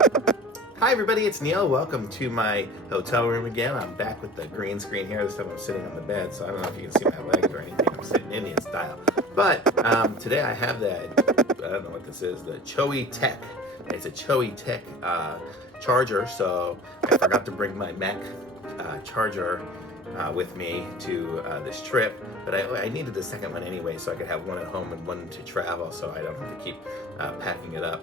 Hi everybody, it's Neil. Welcome to my hotel room again. I'm back with the green screen here. This time I'm sitting on the bed, so I don't know if you can see my legs or anything. I'm sitting Indian style. But today I have that, I don't know what this is, the Choetech. It's a Choetech charger, so I forgot to bring my Mac charger with me to this trip, but I needed the second one anyway, so I could have one at home and one to travel, so I don't have to keep packing it up.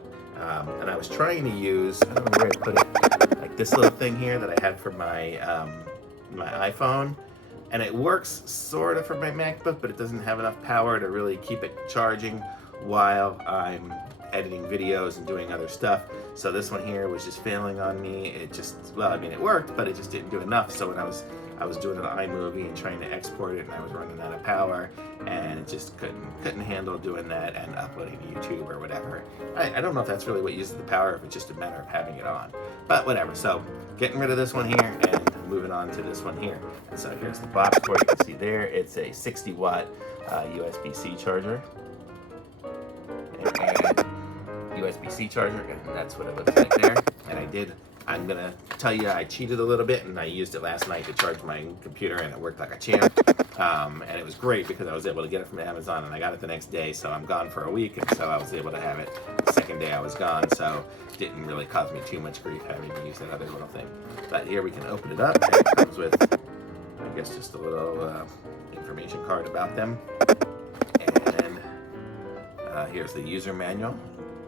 And I was trying to use, I don't know where I put it, like this little thing here that I had for my my iPhone, and it works sort of for my MacBook, but it doesn't have enough power to really keep it charging while I'm editing videos and doing other stuff. So this one here was just failing on me. It just, well, I mean, it worked, but it just didn't do enough. So when I was doing an iMovie and trying to export it, and I was running out of power, and it just couldn't handle doing that and uploading to YouTube or whatever. I don't know if that's really what uses the power, if it's just a matter of having it on, but whatever. So getting rid of this one here and moving on to this one here. And so here's the box for you. You can see there, it's a 60-watt USB-C charger. And USB-C charger, and that's what it looks like there. And I'm gonna tell you, I cheated a little bit, and I used it last night to charge my computer, and it worked like a champ. And it was great because I was able to get it from Amazon, and I got it the next day, so I'm gone for a week, and so I was able to have it the second day I was gone, so it didn't really cause me too much grief having to use that other little thing. But here we can open it up, and it comes with, I guess, just a little information card about them. And here's the user manual.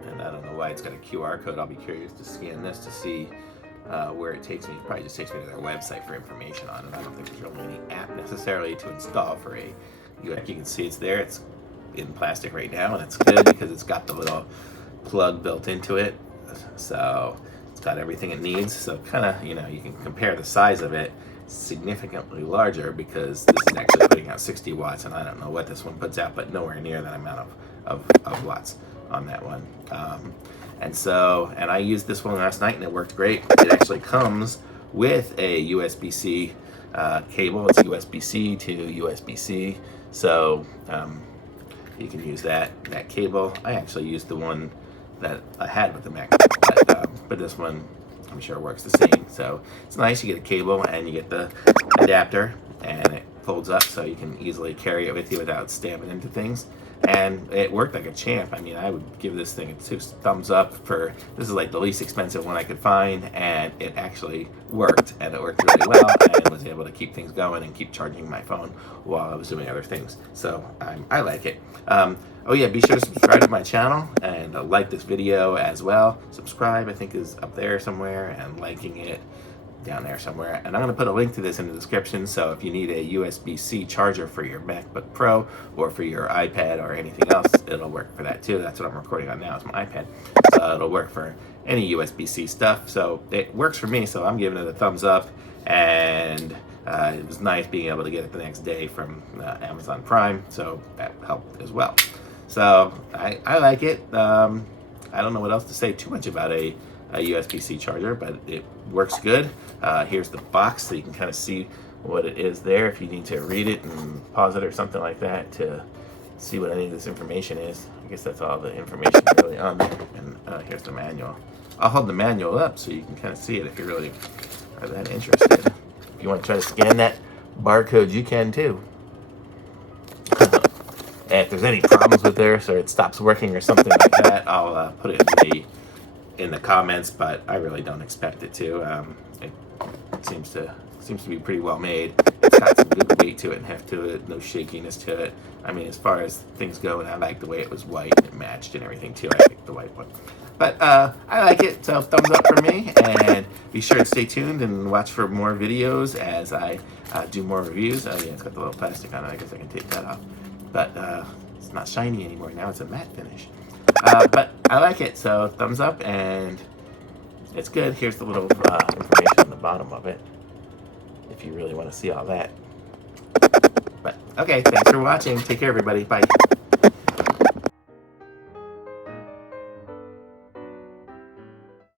And I don't know why it's got a QR code. I'll be curious to scan this to see where it takes me. It probably just takes me to their website for information on it. I don't think there's really any app necessarily to install for a UX. You can see it's there. It's in plastic right now, and it's good because it's got the little plug built into it. So it's got everything it needs. So kind of, you know, you can compare the size of it. It's significantly larger because this is actually putting out 60 watts, and I don't know what this one puts out, but nowhere near that amount of watts on that one. And I used this one last night, and it worked great. It actually comes with a USB-C cable. It's USB-C to USB-C, so you can use that cable. I actually used the one that I had with the MacBook, but this one I'm sure works the same. So it's nice. You get a cable and you get the adapter, and it folds up so you can easily carry it with you without stabbing into things. And it worked like a champ. I mean, I would give this thing a 2 thumbs up for, this is like the least expensive one I could find, and it actually worked, and it worked really well, and was able to keep things going and keep charging my phone while I was doing other things. So I like it. Oh yeah, be sure to subscribe to my channel and like this video as well. Subscribe, I think, is up there somewhere, and liking it down there somewhere. And I'm going to put a link to this in the description, so if you need a USB-C charger for your MacBook Pro or for your iPad or anything else, it'll work for that too. That's what I'm recording on now, is my iPad. So it'll work for any USB-C stuff. So it works for me, so I'm giving it a thumbs up. And it was nice being able to get it the next day from Amazon Prime, so that helped as well. So I like it. I don't know what else to say too much about a USB-C charger, but it works good. Here's the box, so you can kind of see what it is there if you need to read it and pause it or something like that to see what any of this information is. I guess that's all the information really on there. And here's the manual. I'll hold the manual up so you can kind of see it if you really are that interested. If you want to try to scan that barcode, you can too. And if there's any problems with this, or it stops working or something like that, I'll put it in the comments, but I really don't expect it to. It seems to be pretty well made. It's got some good weight to it and heft to it, no shakiness to it. I mean, as far as things go, and I like the way it was white and it matched and everything too. I picked the white one. But I like it, so thumbs up for me, and be sure to stay tuned and watch for more videos as I do more reviews. Oh yeah, it's got the little plastic on it. I guess I can take that off. But it's not shiny anymore. Now it's a matte finish. But I like it, so thumbs up, and it's good. Here's the little information on the bottom of it, if you really want to see all that. But okay, thanks for watching. Take care, everybody. Bye.